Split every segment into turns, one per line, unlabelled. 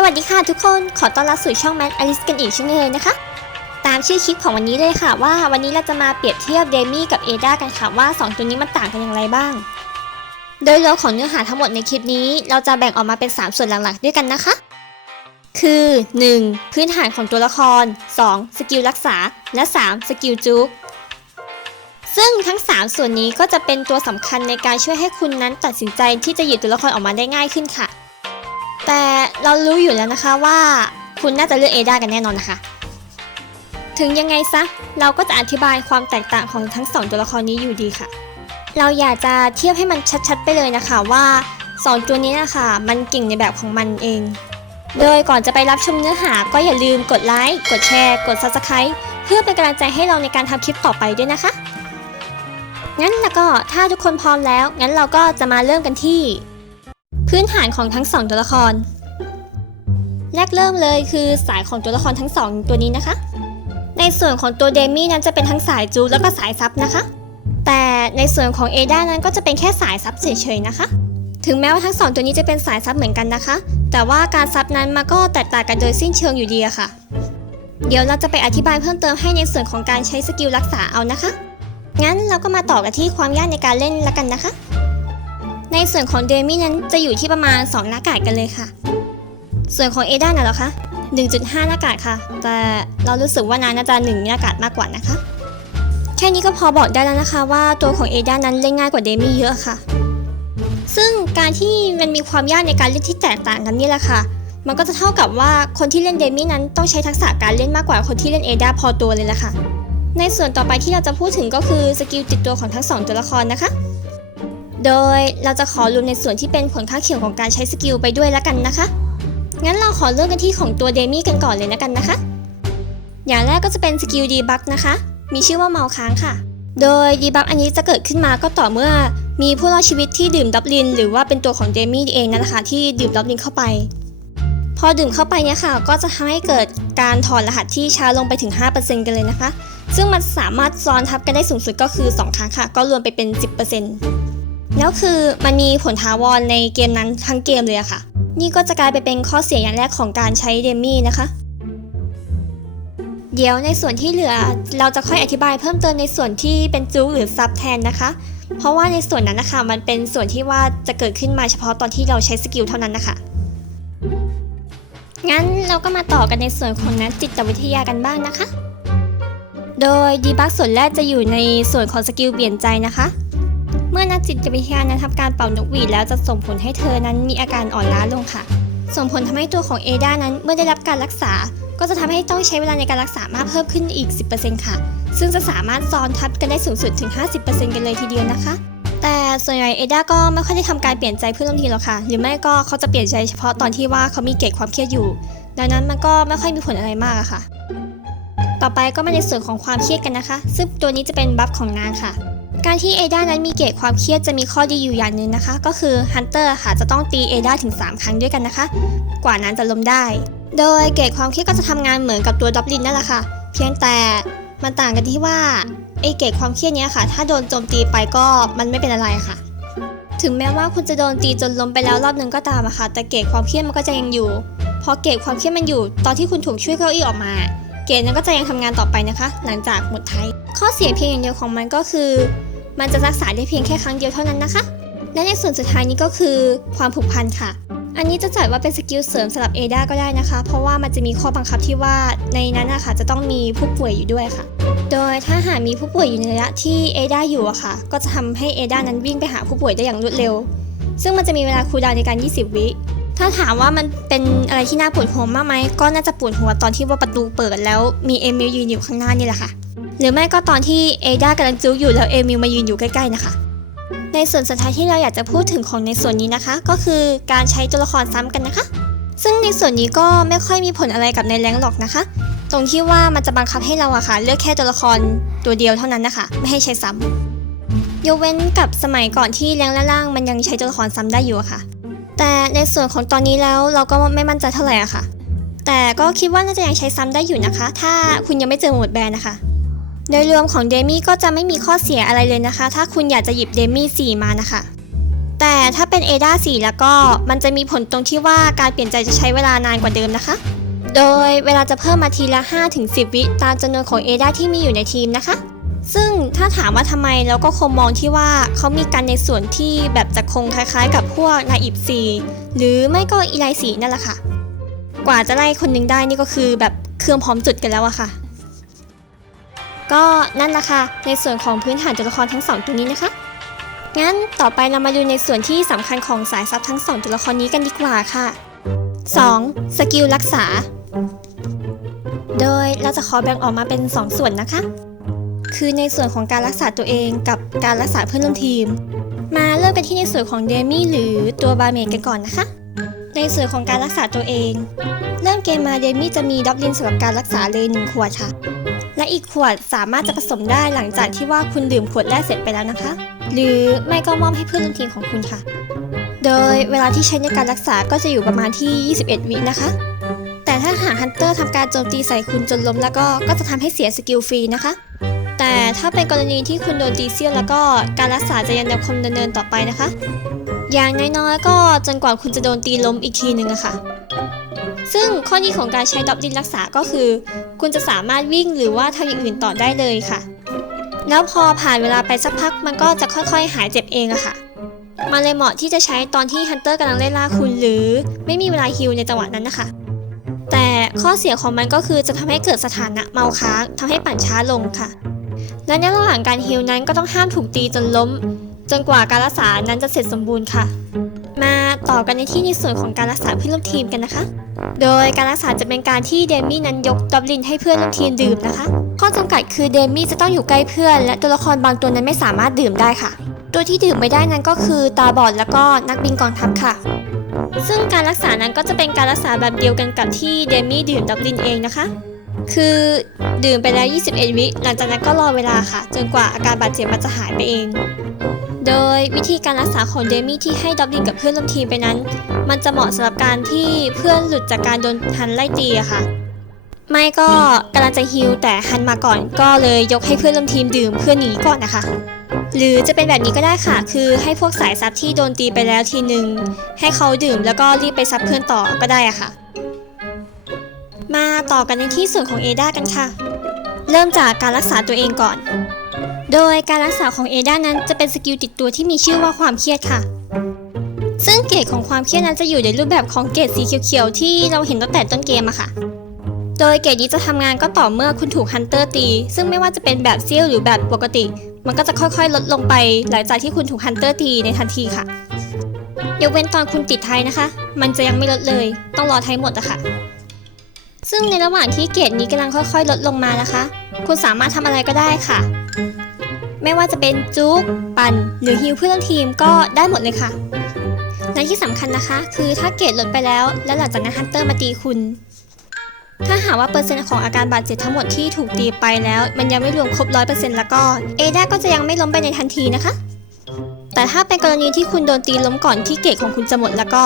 สวัสดีค่ะทุกคนขอต้อนรับสู่ช่องแมทอลิสกันอีกเช่นเคยนะคะ ตามชื่อคลิปของวันนี้เลยค่ะว่าวันนี้เราจะมาเปรียบเทียบเดมี่กับเอดากันค่ะว่า 2 ตัวนี้มันต่างกันอย่างไรบ้าง โดยรวมของเนื้อหาทั้งหมดในคลิปนี้ เราจะแบ่งออกมาเป็น 3 ส่วนหลักๆ ด้วยกันนะคะ คือ 1. พื้นฐานของตัวละคร 2. สกิลรักษา และ 3. สกิลจุกซึ่งทั้ง 3 ส่วนนี้ก็จะเป็นตัวสำคัญในการช่วยให้คุณนั้นตัดสินใจที่จะหยิบตัวละครออกมาได้ง่ายขึ้นค่ะ เรารู้อยู่แล้วนะคะว่าคุณน่าจะเลือกเอดากันแน่นอนนะคะ ถึงยังไงซะ เราก็จะอธิบายความแตกต่างของทั้งสองตัวละครนี้อยู่ดีค่ะ เราอยากจะเทียบให้มันชัดๆ ไปเลยนะคะว่าสองตัวนี้นะคะมันเก่งในแบบของมันเอง โดยก่อนจะไปรับชมเนื้อหาก็อย่าลืมกดไลค์ กดแชร์ กด Subscribe เพื่อเป็นกำลังใจให้เราในการทำคลิปต่อไปด้วยนะคะ งั้นแล้วก็ถ้าทุกคนพร้อมแล้ว งั้นเราก็จะมาเริ่มกันที่ พื้นฐานของทั้งสองตัวละคร แรกเริ่มเลยคือสายของตัวละครทั้งสองตัวนี้นะคะ ในส่วนของตัวเดมี่นั้นจะเป็นทั้งสายจูแล้วก็สายซับนะคะ แต่ในส่วนของเอดานั้นก็จะเป็นแค่สายซับเฉยๆนะคะ ถึงแม้ว่าทั้งสองตัวนี้จะเป็นสายซับเหมือนกันนะคะ แต่ว่าการซับนั้นมันก็แตกต่างกันโดยสิ้นเชิงอยู่ดีอะค่ะ เดี๋ยวเราจะไปอธิบายเพิ่มเติมให้ในส่วนของการใช้สกิลรักษาเอานะคะ งั้นเราก็มาต่อกันที่ความยากในการเล่นละกันนะคะ ในส่วนของเดมี่นั้นจะอยู่ที่ประมาณ 2 หน้ากากกันเลยค่ะ ส่วนของเอดาน่ะเหรอคะ 1.5 หน้ากากค่ะ แต่เรารู้สึกว่านานน่าจะ1หน้ากากมากกว่านะคะ แค่นี้ก็พอบอกได้แล้วนะคะว่าตัวของเอดานั้นเล่นง่ายกว่าเดมี่เยอะค่ะ ซึ่งการที่มันมีความยากในการเล่นที่แตกต่างกันนี่แหละค่ะ มันก็จะเท่ากับว่าคนที่เล่นเดมี่นั้นต้องใช้ทักษะการเล่นมากกว่าคนที่เล่นเอดาพอตัวเลยละค่ะ ในส่วนต่อไปที่เราจะพูดถึงก็คือสกิลติดตัวของทั้งสองตัวละครนะคะ โดยเราจะขอรวมในส่วนที่เป็นผลข้างเคียงของการใช้สกิลไปด้วยแล้วกันนะคะ งั้นเราขอเริ่มกันที่ของตัวเดมี่กันก่อนเลยแล้วกันนะคะ อย่างแรกก็จะเป็นสกิลดีบักนะคะ มีชื่อว่าเมาค้างค่ะ โดยดีบักอันนี้จะเกิดขึ้นมาก็ต่อเมื่อมีผู้รอดชีวิตที่ดื่มดับลิน หรือว่าเป็นตัวของเดมี่เองนั่นแหละค่ะที่ดื่มดับลินเข้าไป พอดื่มเข้าไปเนี่ยค่ะ ก็จะทำให้เกิดการถอนรหัสที่ช้าลงไปถึง 5%กันเลยนะคะ ซึ่งมันสามารถซ้อนทับกันได้สูงสุดก็คือ 2 ครั้งค่ะ ก็รวมไปเป็น 10%แล้วคือมันมีผลทาวรในเกมนั้นทั้งเกมเลยอะค่ะ นี่ก็จะกลายไปเป็นข้อเสียอย่างแรกของการใช้เดมี่นะคะ เดี๋ยวในส่วนที่เหลือเราจะค่อยอธิบายเพิ่มเติมในส่วนที่เป็นจูหรือซับแทนนะคะ เพราะว่าในส่วนนั้นนะคะมันเป็นส่วนที่ว่าจะเกิดขึ้นมาเฉพาะตอนที่เราใช้สกิลเท่านั้นนะคะงั้นเราก็มาต่อกันในส่วนของนักจิตวิทยากันบ้างนะคะ โดยดีบักส่วนแรกจะอยู่ในส่วนของสกิลเปลี่ยนใจนะคะ เมื่อนักจิตวิทยานั้นทำการเป่านกหวีดแล้วจะส่งผลให้เธอนั้นมีอาการอ่อนล้าลงค่ะ ส่งผลทำให้ตัวของเอดานั้นเมื่อได้รับการรักษา ก็จะทำให้ต้องใช้เวลาในการรักษามากเพิ่มขึ้นอีก 10%ค่ะ ซึ่งจะสามารถซ้อนทับกันได้สูงสุดถึง 50%กันเลยทีเดียวนะคะ แต่ส่วนใหญ่เอดาก็ไม่ค่อยได้ทำการเปลี่ยนใจเพื่อนร่วมทีมหรอกค่ะ หรือไม่ก็เขาจะเปลี่ยนใจเฉพาะตอนที่ว่าเขามีเกรดความเครียดอยู่ ดังนั้นมันก็ไม่ค่อยมีผลอะไรมากอะค่ะ ต่อไปก็มาในส่วนของความเครียดกันนะคะ ซึ่งตัวนี้จะเป็นบัฟของนางค่ะ การที่เอดานั้นมีเกรดความเครียดจะมีข้อดีอยู่อย่างหนึ่งนะคะ ก็คือฮันเตอร์ค่ะจะต้องตีเอดาถึง 3 ครั้งด้วยกันนะคะ กว่านั้นจะล้มได้ โดยเกรดความเครียดก็จะทำงานเหมือนกับตัวดับลินนั่นแหละค่ะ เพียงแต่มันต่างกันที่ว่าไอเกรดความเครียดเนี้ยค่ะ ถ้าโดนโจมตีไปก็มันไม่เป็นอะไรค่ะ ถึงแม้ว่าคุณจะโดนตีจนล้มไปแล้วรอบนึงก็ตามอะค่ะ แต่เกรดความเครียดมันก็จะยังอยู่ พอเกรดความเครียดมันอยู่ ตอนที่คุณถูกช่วยเก้าอี้ออกมา เกรดนั้นก็จะยังทำงานต่อไปนะคะ หลังจากหมดไทยข้อเสียเพียงอย่างเดียวของมันก็คือ มันจะรักษาได้เพียงแค่ครั้งเดียวเท่านั้นนะคะ และในส่วนสุดท้ายนี้ก็คือความผูกพันค่ะ อันนี้จะจัดว่าเป็นสกิลเสริมสำหรับเอดาก็ได้นะคะ เพราะว่ามันจะมีข้อบังคับที่ว่าในนั้นนะคะจะต้องมีผู้ป่วยอยู่ด้วยค่ะ โดยถ้าหากมีผู้ป่วยอยู่ในระยะที่เอดาอยู่อะค่ะ ก็จะทำให้เอดานั้นวิ่งไปหาผู้ป่วยได้อย่างรวดเร็ว ซึ่งมันจะมีเวลาคูลดาวในการ 20 วิ ถ้าถามว่ามันเป็นอะไรที่น่าปวดหัวมากไหมก็น่าจะปวดหัวตอนที่ว่าประตูเปิดแล้วมีเอมิลยืนอยู่ข้างหน้านี่แหละค่ะ หรือไม่ก็ตอนที่เอดากำลังจู้อยู่แล้วเอมิลมายืนอยู่ใกล้ๆนะคะในส่วนสุดท้ายที่เราอยากจะพูดถึงของในส่วนนี้นะคะ ก็คือการใช้ตัวละครซ้ำกันนะคะ ซึ่งในส่วนนี้ก็ไม่ค่อยมีผลอะไรกับในแรงหรอกนะคะ ตรงที่ว่ามันจะบังคับให้เราอะค่ะ เลือกแค่ตัวละครตัวเดียวเท่านั้นนะคะ ไม่ให้ใช้ซ้ำยกเว้นกับสมัยก่อนที่แรงและล่างมันยังใช้ตัวละครซ้ำได้อยู่อะค่ะ แต่ในส่วนของตอนนี้แล้วเราก็ไม่มั่นใจเท่าไหร่ค่ะ แต่ก็คิดว่าน่าจะยังใช้ซ้ำได้อยู่นะคะ ถ้าคุณยังไม่เจอหมดแบนนะคะ โดยรวมของเดมี่ก็จะไม่มีข้อเสียอะไรเลยนะคะ ถ้าคุณอยากจะหยิบเดมี่4มานะคะ แต่ถ้าเป็นเอดา4แล้วก็มันจะมีผลตรงที่ว่าการเปลี่ยนใจจะใช้เวลานานกว่าเดิมนะคะ โดยเวลาจะเพิ่มมาทีละ 5-10 วิตามจำนวนของเอดาที่มีอยู่ในทีมนะคะ ซึ่งถ้าถามว่าทำไมเราก็คงมองที่ว่าเขามีกันในส่วนที่แบบจะคงคล้ายๆ กับพวกนาอิบซีหรือไม่ก็อีไลสีนั่นแหละค่ะ กว่าจะไล่คนหนึงได้นี่ก็คือแบบเครื่องพร้อมจุดกันแล้วอะค่ะ ก็นั่นแหละค่ะ ในส่วนของพื้นฐานตัวละครทั้งสองตัวนี้นะคะงั้นต่อไปเรามาดูในส่วนที่สำคัญของสายซับทั้งสองตัวละครนี้กันดีกว่าค่ะ 2. สกิลรักษา โดยเราจะขอแบ่งออกมาเป็น 2ส่วนนะคะ คือในส่วนของการรักษาตัวเองกับการรักษาเพื่อนร่วมทีม มาเริ่มกันที่ในส่วนของเดมี่หรือตัวบาเมดกันก่อนนะคะ ในส่วนของการรักษาตัวเอง เริ่มเกมมาเดมี่จะมีด็อกลินสำหรับการรักษาเลยหนึ่งขวดค่ะ และอีกขวดสามารถจะผสมได้หลังจากที่ว่าคุณดื่มขวดแรกเสร็จไปแล้วนะคะ หรือไม่ก็มอบให้เพื่อนร่วมทีมของคุณค่ะ โดยเวลาที่ใช้ในการรักษาก็จะอยู่ประมาณที่ 21 วินะคะแต่ถ้าหากฮันเตอร์ทำการโจมตีใส่คุณจนล้มแล้วก็ก็จะทำให้เสียสกิลฟรีนะคะ แต่ถ้าเป็นกรณีที่คุณโดนตีเซี่ยวแล้วก็การรักษาจะยังดำคงดำเนินต่อไปนะคะ อย่างน้อยๆก็จนกว่าคุณจะโดนตีล้มอีกทีหนึ่งอะค่ะ ซึ่งข้อดีของการใช้ดอบดินรักษาก็คือ คุณจะสามารถวิ่งหรือว่าทำอย่างอื่นต่อได้เลยค่ะ แล้วพอผ่านเวลาไปสักพักมันก็จะค่อยๆ หายเจ็บเองอะค่ะมันเลยเหมาะที่จะใช้ตอนที่ฮันเตอร์กำลังไล่ล่าคุณหรือ ไม่มีเวลาฮิลในจังหวะนั้นนะคะ แต่ข้อเสียของมันก็คือจะทำให้เกิดสถานะเมาค้างทำให้ปั่นช้าลงค่ะ และในระหว่างการฮิลนั้นก็ต้องห้ามถูกตีจนล้ม จนกว่าการรักษานั้นจะเสร็จสมบูรณ์ค่ะ มาต่อกันในที่ในส่วนของการรักษาเพื่อนร่วมทีมกันนะคะ โดยการรักษาจะเป็นการที่เดมี่นั้นยกดอบลินให้เพื่อนร่วมทีมดื่มนะคะ ข้อจำกัดคือเดมี่จะต้องอยู่ใกล้เพื่อน และตัวละครบางตัวนั้นไม่สามารถดื่มได้ค่ะ ตัวที่ดื่มไม่ได้นั้นก็คือตาบอดแล้วก็นักบินกองทัพค่ะซึ่งการรักษานั้นก็จะเป็นการรักษาแบบเดียวกันกับที่เดมี่ดื่มดอบลินเองนะคะ คือดื่มไปแล้ว 21 วิ หลังจากนั้นก็รอเวลาค่ะ จนกว่าอาการบาดเจ็บมันจะหายไปเอง โดยวิธีการรักษาของเดมี่ที่ให้ดอบลินกับเพื่อนร่วมทีมไปนั้น มันจะเหมาะสำหรับการที่เพื่อนหลุดจากการโดนฮันไล่ตีอะค่ะ ไม่ก็กำลังจะฮิลแต่ฮันมาก่อนก็เลยยกให้เพื่อนร่วมทีมดื่มเพื่อหนีก่อนนะคะ หรือจะเป็นแบบนี้ก็ได้ค่ะ คือให้พวกสายซับที่โดนตีไปแล้วทีหนึ่งให้เขาดื่มแล้วก็รีบไปซับเพื่อนต่อก็ได้อะค่ะ มาต่อกันในที่ส่วนของเอดากันค่ะ เริ่มจากการรักษาตัวเองก่อน โดยการรักษาของเอดานั้นจะเป็นสกิลติดตัวที่มีชื่อว่าความเครียดค่ะ ซึ่งเกรดของความเครียดนั้นจะอยู่ในรูปแบบของเกรดสีเขียวๆที่เราเห็นตั้งแต่ต้นเกมอะค่ะ โดยเกรดนี้จะทำงานก็ต่อเมื่อคุณถูกฮันเตอร์ตี ซึ่งไม่ว่าจะเป็นแบบเซี่ยวหรือแบบปกติ มันก็จะค่อยๆ ลดลงไป หลังจากที่คุณถูกฮันเตอร์ตีในทันทีค่ะยกเว้นตอนคุณติดไทยนะคะ มันจะยังไม่ลดเลย ต้องรอไทยหมดอะค่ะ ซึ่งในระหว่างที่เกรดนี้กำลังค่อยๆ ลดลงมานะคะ คุณสามารถทำอะไรก็ได้ค่ะ ไม่ว่าจะเป็นจุกปั่น หรือฮิลเพื่อนร่วมทีมก็ได้หมดเลยค่ะ และที่สำคัญนะคะ คือถ้าเกรดลดไปแล้ว แล้วหลังจากนั้นฮันเตอร์มาตีคุณ ถ้าหากว่าเปอร์เซ็นต์ของอาการบาดเจ็บทั้งหมดที่ถูกตีไปแล้ว มันยังไม่รวมครบร้อยเปอร์เซ็นต์แล้วก็เอดาก็จะยังไม่ล้มไปในทันทีนะคะ แต่ถ้าเป็นกรณีที่คุณโดนตีล้มก่อนที่เกรดของคุณจะหมดแล้วก็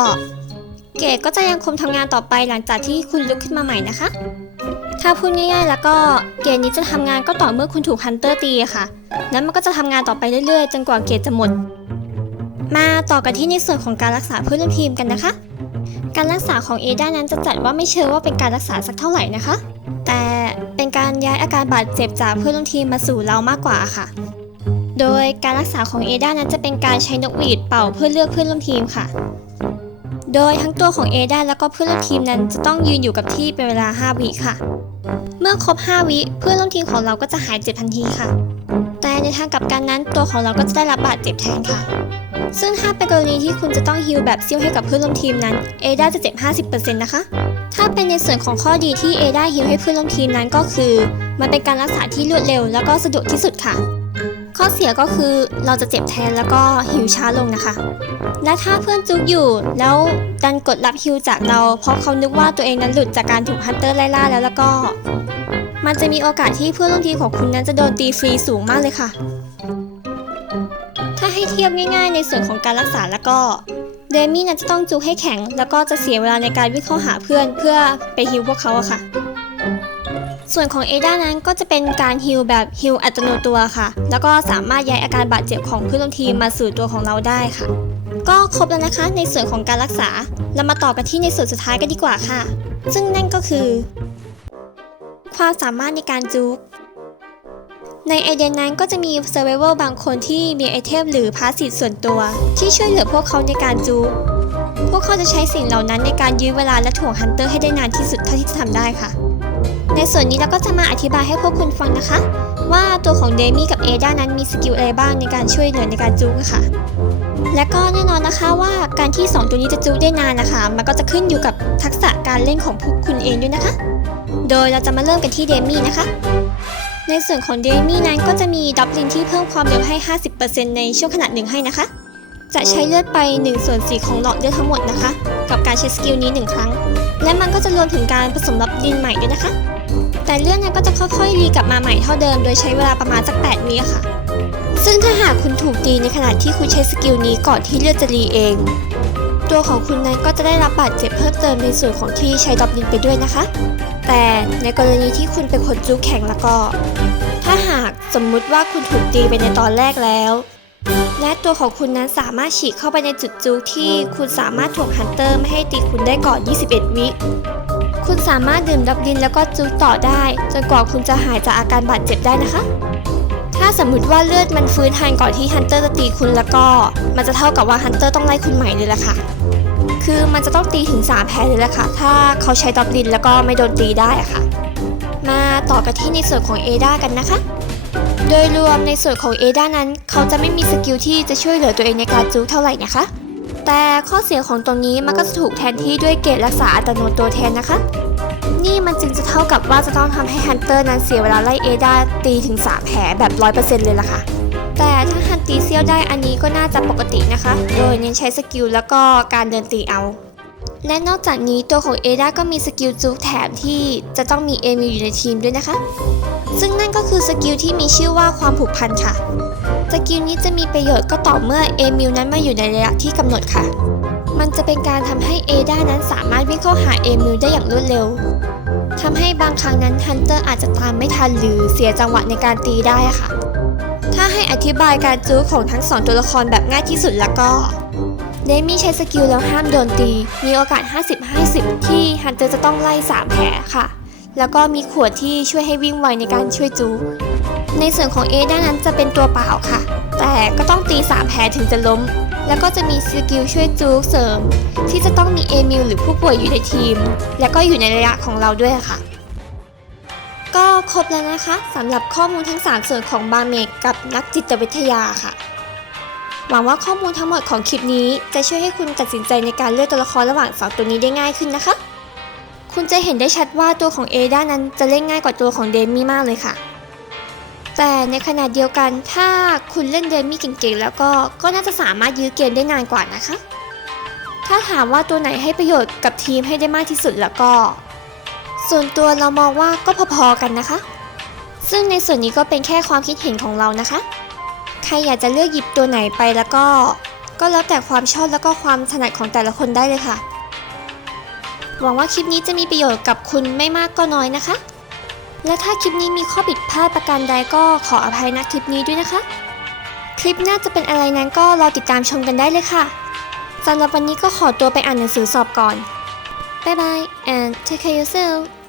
เกดก็จะยังคงทำงานต่อไปหลังจากที่คุณลุกขึ้นมาใหม่นะคะ ถ้าพูดง่ายๆ แล้วก็เกดนี้จะทำงานก็ต่อเมื่อคุณถูกฮันเตอร์ตีค่ะ นั้นมันก็จะทำงานต่อไปเรื่อยๆ จนกว่าเกดจะหมด มาต่อกันที่ในส่วนของการรักษาเพื่อนร่วมทีมกันนะคะ การรักษาของเอดานั้นจะจัดว่าไม่เชิงว่าเป็นการรักษาสักเท่าไหร่นะคะ แต่เป็นการย้ายอาการบาดเจ็บจากเพื่อนร่วมทีมมาสู่เรามากกว่าค่ะ โดยการรักษาของเอดานั้นจะเป็นการใช้นกหวีดเป่าเพื่อเลือกเพื่อนร่วมทีมค่ะ โดยทั้งตัวของเอดาแล้วก็เพื่อนร่วมทีมนั้นจะต้องยืนอยู่กับที่เป็นเวลา 5 วิค่ะ เมื่อครบ 5 วิเพื่อนร่วมทีมของเราก็จะหายเจ็บทันทีค่ะ แต่ในทางกลับกันนั้นตัวของเราก็จะได้รับบาดเจ็บแทนค่ะ ซึ่งถ้าเป็นกรณีที่คุณจะต้องฮิลแบบซิ่วให้กับเพื่อนร่วมทีมนั้นเอดาจะเจ็บ 50%นะคะ ถ้าเป็นในส่วนของข้อดีที่เอดาฮิลให้เพื่อนร่วมทีมนั้นก็คือ มันเป็นการรักษาที่รวดเร็ว แล้วก็สะดวกที่สุดค่ะ ข้อเสียก็คือเราจะเจ็บแทนแล้วก็ฮิลช้าลงนะคะ และถ้าเพื่อนจุกอยู่แล้วดันกดรับฮิลจากเรา เพราะเขานึกว่าตัวเองนั้นหลุดจากการถูกฮันเตอร์ไล่ล่าแล้วแล้วก็ มันจะมีโอกาสที่เพื่อนร่วมทีมของคุณนั้นจะโดนตีฟรีสูงมากเลยค่ะ ถ้าให้เทียบง่าย ๆ ในส่วนของการรักษาแล้วก็เดมี่นั้นจะต้องจุกให้แข็ง แล้วก็จะเสียเวลาในการวิ่งเข้าหาเพื่อนเพื่อไปฮิลพวกเขาอะค่ะ ส่วนของเอดานั้นก็จะเป็นการฮิลแบบฮิลอัตโนตัวค่ะ แล้วก็สามารถย้ายอาการบาดเจ็บของเพื่อนร่วมทีมมาสู่ตัวของเราได้ค่ะ ก็ครบแล้วนะคะในส่วนของการรักษา เรามาต่อกันที่ในส่วนสุดท้ายกันดีกว่าค่ะ ซึ่งนั่นก็คือ ความสามารถในการจูกในไอเดียนั้นก็จะมีเซอร์ไ a เวอร์บางคนที่มีไอเทมหรือพาสซีฟส่วนตัว ที่ช่วยเหลือพวกเขาในการจูกพวกเขาจะใช้สิ่งเหล่านั้นในการยื้อเวลาและถ่วงฮันเตอร์ให้ได้นานที่สุดเท่าที่จะทำได้ค่ะ ในส่วนนี้เราก็จะมาอธิบายให้พวกคุณฟังนะคะ ว่าตัวของเดมี่กับเอดานั้นมีสกิลอะไรบ้างในการช่วยเหลือในการจูกอะค่ะ และก็แน่นอนนะคะว่าการที่ 2 ตัวนี้จะจูกได้นานนะคะ มันก็จะขึ้นอยู่กับทักษะการเล่นของพวกคุณเองด้วยนะคะ โดยเราจะมาเริ่มกันที่เดมี่นะคะ ในส่วนของเดมี่นั้นก็จะมีดับลินที่เพิ่มความเร็วให้ 50%ในช่วงขณะหนึ่งให้นะคะ จะใช้เลือดไป1ส่วน4ของหลอดเลือดทั้งหมดนะคะ กับการใช้สกิลนี้ 1 ครั้ง และมันก็จะรวมถึงการผสมดับลินใหม่ด้วยนะคะ แต่เลือดนั้นก็จะค่อยๆรีกลับมาใหม่เท่าเดิม โดยใช้เวลาประมาณสัก8วิค่ะ ซึ่งถ้าหากคุณถูกตีในขณะที่คุณใช้สกิลนี้ก่อนที่เลือดจะรีเอง ตัวของคุณนั้นก็จะได้รับบาดเจ็บเพิ่มเติมในส่วนของที่ใช้ดับลินไปด้วยนะคะ แต่ในกรณีที่คุณเป็นคนจู้แข็งแล้วก็ ถ้าหากสมมุติว่าคุณถูกตีไปในตอนแรกแล้วและตัวของคุณนั้นสามารถฉีกเข้าไปในจุดจูที่คุณสามารถถ่วงฮันเตอร์ไม่ให้ตีคุณได้ก่อน 21 วิ คุณสามารถดื่มดับลินแล้วก็จูต่อได้ จนกว่าคุณจะหายจากอาการบาดเจ็บได้นะคะ ถ้าสมมติว่าเลือดมันฟื้นทันก่อนที่ฮันเตอร์จะตีคุณแล้วก็ มันจะเท่ากับว่าฮันเตอร์ต้องไล่คุณใหม่เลยละค่ะ คือมันจะต้องตีถึง3แพ้เลยละค่ะ ถ้าเขาใช้ดับลินแล้วก็ไม่โดนตีได้อะค่ะ มาต่อกันที่ในส่วนของเอดากันนะคะโดยรวมในส่วนของเอดานั้น เขาจะไม่มีสกิลที่จะช่วยเหลือตัวเองในการจูเท่าไหร่นะคะ แต่ข้อเสียของตรงนี้มันก็จะถูกแทนที่ด้วยเกรดรักษาอัตโนมัติตัวแทนนะคะ นี่มันจึงจะเท่ากับว่าจะต้องทำให้ฮันเตอร์นั้นเสียเวลาไล่เอดาตีถึง3แผลแบบ 100%เลยล่ะค่ะ แต่ถ้าฮันตีเซียวได้อันนี้ก็น่าจะปกตินะคะ โดยเน้นใช้สกิลแล้วก็การเดินตีเอา และนอกจากนี้ตัวของเอดาก็มีสกิลจูกแถมที่จะต้องมีเอมิอยู่ในทีมด้วยนะคะ ซึ่งนั่นก็คือสกิลที่มีชื่อว่าความผูกพันค่ะ สกิลนี้จะมีประโยชน์ก็ต่อเมื่อเอมิลนั้นมาอยู่ในระยะที่กำหนดค่ะ มันจะเป็นการทำให้เอด้านั้นสามารถวิ่งเข้าหาเอมิลได้อย่างรวดเร็วทำให้บางครั้งนั้นฮันเตอร์อาจจะตามไม่ทันหรือเสียจังหวะในการตีได้ค่ะ ถ้าให้อธิบายการจู๊ของทั้งสองตัวละครแบบง่ายที่สุดแล้วก็เดมี่ใช้สกิลแล้วห้ามโดนตี มีโอกาส 50-50 ที่ฮันเตอร์จะต้องไล่ 3 แผลค่ะ แล้วก็มีขวดที่ช่วยให้วิ่งไวในการช่วยจูในส่วนของเอด้านนั้นจะเป็นตัวเปล่าค่ะ แต่ก็ต้องตี3แผลถึงจะล้ม แล้วก็จะมีสกิลช่วยจูเสริม ที่จะต้องมีเอมิลหรือผู้ป่วยอยู่ในทีม แล้วก็อยู่ในระยะของเราด้วยค่ะ ก็ครบแล้วนะคะสำหรับข้อมูลทั้ง 3 ส่วนของบาเมกกับนักจิตวิทยาค่ะหวังว่าข้อมูลทั้งหมดของคลิปนี้จะช่วยให้คุณตัดสินใจในการเลือกตัวละครระหว่างสองตัวนี้ได้ง่ายขึ้นนะคะ คุณจะเห็นได้ชัดว่าตัวของเอดานั้นจะเล่นง่ายกว่าตัวของเดมี่มากเลยค่ะ แต่ในขณะเดียวกันถ้าคุณเล่นเดมี่เก่งๆ แล้วก็ก็น่าจะสามารถยื้อเกมได้นานกว่านะคะ ถ้าถามว่าตัวไหนให้ประโยชน์กับทีมให้ได้มากที่สุดแล้วก็ ส่วนตัวเรามองว่าก็พอๆกันนะคะ ซึ่งในส่วนนี้ก็เป็นแค่ความคิดเห็นของเรานะคะ ใครอยากจะเลือกหยิบตัวไหนไปแล้วก็ ก็แล้วแต่ความชอบแล้วก็ความถนัดของแต่ละคนได้เลยค่ะ หวังว่าคลิปนี้จะมีประโยชน์กับคุณไม่มากก็น้อยนะคะ และถ้าคลิปนี้มีข้อผิดพลาดประการใดก็ขออภัยณคลิปนี้ด้วยนะคะ คลิปหน้าจะเป็นอะไรนั้นก็รอติดตามชมกันได้เลยค่ะสำหรับวันนี้ก็ขอตัวไปอ่านหนังสือสอบก่อนบ๊ายบาย and take care yourself